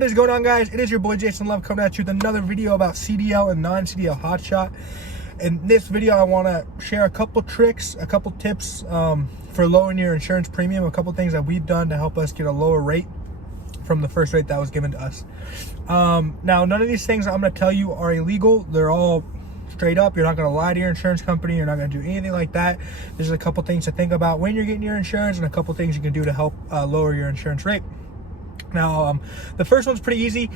What is going on, guys? It is your boy Jason Love coming at you with another video about CDL and non-CDL Hotshot. In this video, I want to share a couple tricks, a couple tips for lowering your insurance premium, a couple things that we've done to help us get a lower rate from the first rate that was given to us. Now, none of these things I'm going to tell you are illegal. They're all straight up. You're not going to lie to your insurance company. You're not going to do anything like that. There's a couple things to think about when you're getting your insurance and a couple things you can do to help lower your insurance rate. Now, the first one's pretty easy.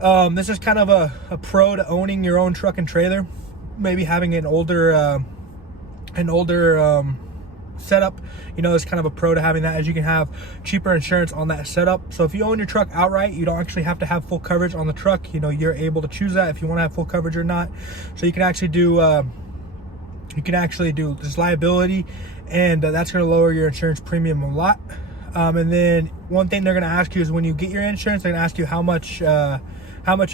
This is kind of a pro to owning your own truck and trailer. Maybe having an older setup, you know, is kind of a pro to having that, as you can have cheaper insurance on that setup. So if you own your truck outright, you don't actually have to have full coverage on the truck. You know, you're able to choose that if you want to have full coverage or not. So you can actually do this liability, and that's going to lower your insurance premium a lot. And then one thing they're going to ask you is when you get your insurance, they're going to ask you how much your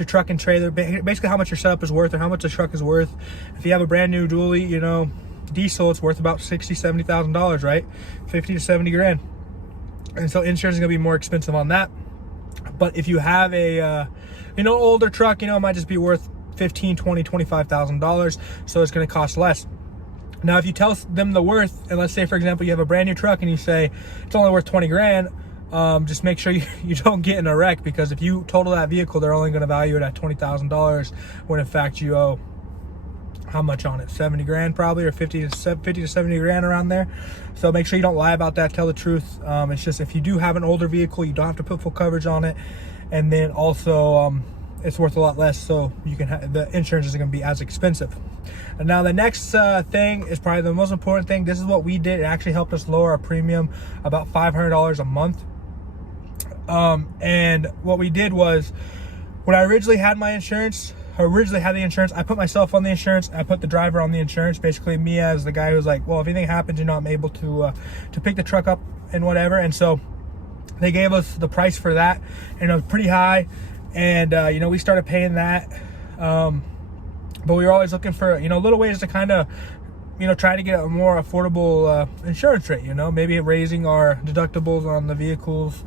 truck and trailer, basically how much your setup is worth or how much the truck is worth. If you have a brand new dually, you know, diesel, it's worth about $60,000-$70,000, right? 50 to 70 grand. And so insurance is going to be more expensive on that. But if you have a, older truck, you know, it might just be worth $15,000, $20,000, $25,000. So it's going to cost less. Now, if you tell them the worth, and let's say, for example, you have a brand new truck and you say it's only worth 20 grand, just make sure you don't get in a wreck, because if you total that vehicle, they're only going to value it at $20,000 when in fact you owe how much on it? 70 grand probably, or 50 to 70 grand around there. So make sure you don't lie about that. Tell the truth. It's just, if you do have an older vehicle, you don't have to put full coverage on it, and then also it's worth a lot less, so you can the insurance isn't going to be as expensive. And now the next thing is probably the most important thing. This is what we did. It actually helped us lower our premium about $500 a month. And what we did was, when I originally had my insurance, I put myself on the insurance. I put the driver on the insurance, basically me as the guy who's like, well, if anything happens, you know, I'm able to pick the truck up and whatever. And so they gave us the price for that, and it was pretty high. And we started paying that. But we were always looking for, little ways to kind of, try to get a more affordable insurance rate, maybe raising our deductibles on the vehicles,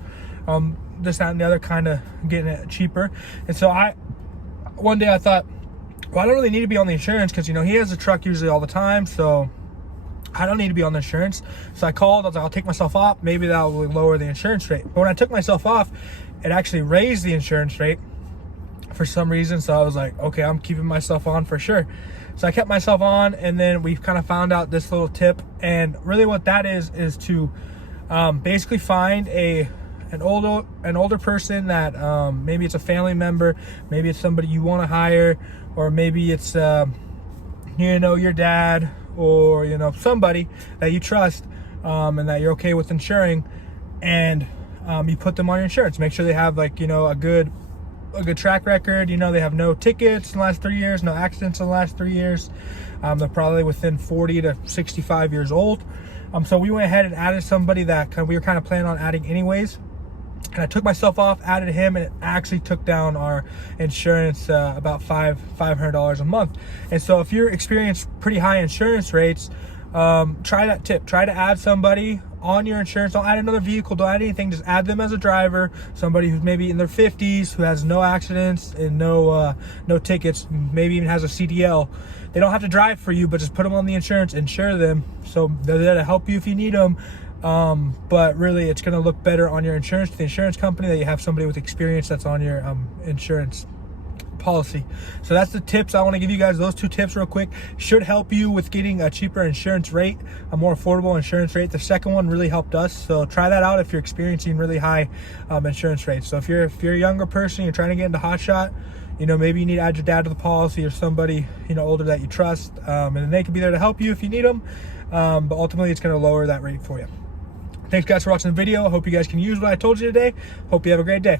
this, that, and the other, kind of getting it cheaper. And so one day I thought, well, I don't really need to be on the insurance, because, he has a truck usually all the time, so I don't need to be on the insurance. So I called, I was like, I'll take myself off. Maybe that will lower the insurance rate. But when I took myself off, it actually raised the insurance rate for some reason. So I was like, okay, I'm keeping myself on for sure. So I kept myself on, and then we kind of found out this little tip. And really what that is to basically find an older person that maybe it's a family member, maybe it's somebody you want to hire, or maybe it's your dad, or somebody that you trust, and that you're okay with insuring, and you put them on your insurance. Make sure they have a good track record. They have no tickets in the last 3 years, no accidents in the last 3 years. They're probably within 40 to 65 years old. So we went ahead and added somebody that we were kind of planning on adding anyways. And I took myself off, added him, and it actually took down our insurance about $500 a month. And so if you're experiencing pretty high insurance rates, try that tip. Try to add somebody on your insurance. Don't add another vehicle, don't add anything, just add them as a driver, somebody who's maybe in their 50s, who has no accidents and no tickets, maybe even has a CDL. They don't have to drive for you, but just put them on the insurance, insure them, so they're there to help you if you need them. But really, it's going to look better on your insurance, the insurance company, that you have somebody with experience that's on your insurance policy. So that's the tips I want to give you guys. Those two tips real quick should help you with getting a cheaper insurance rate, a more affordable insurance rate. The second one really helped us, so try that out if you're experiencing really high insurance rates. So if you're a younger person, you're trying to get into Hotshot, maybe you need to add your dad to the policy, or somebody older that you trust, and then they can be there to help you if you need them. But ultimately, it's going to lower that rate for you. Thanks guys for watching the video. I hope you guys can use what I told you today. Hope you have a great day.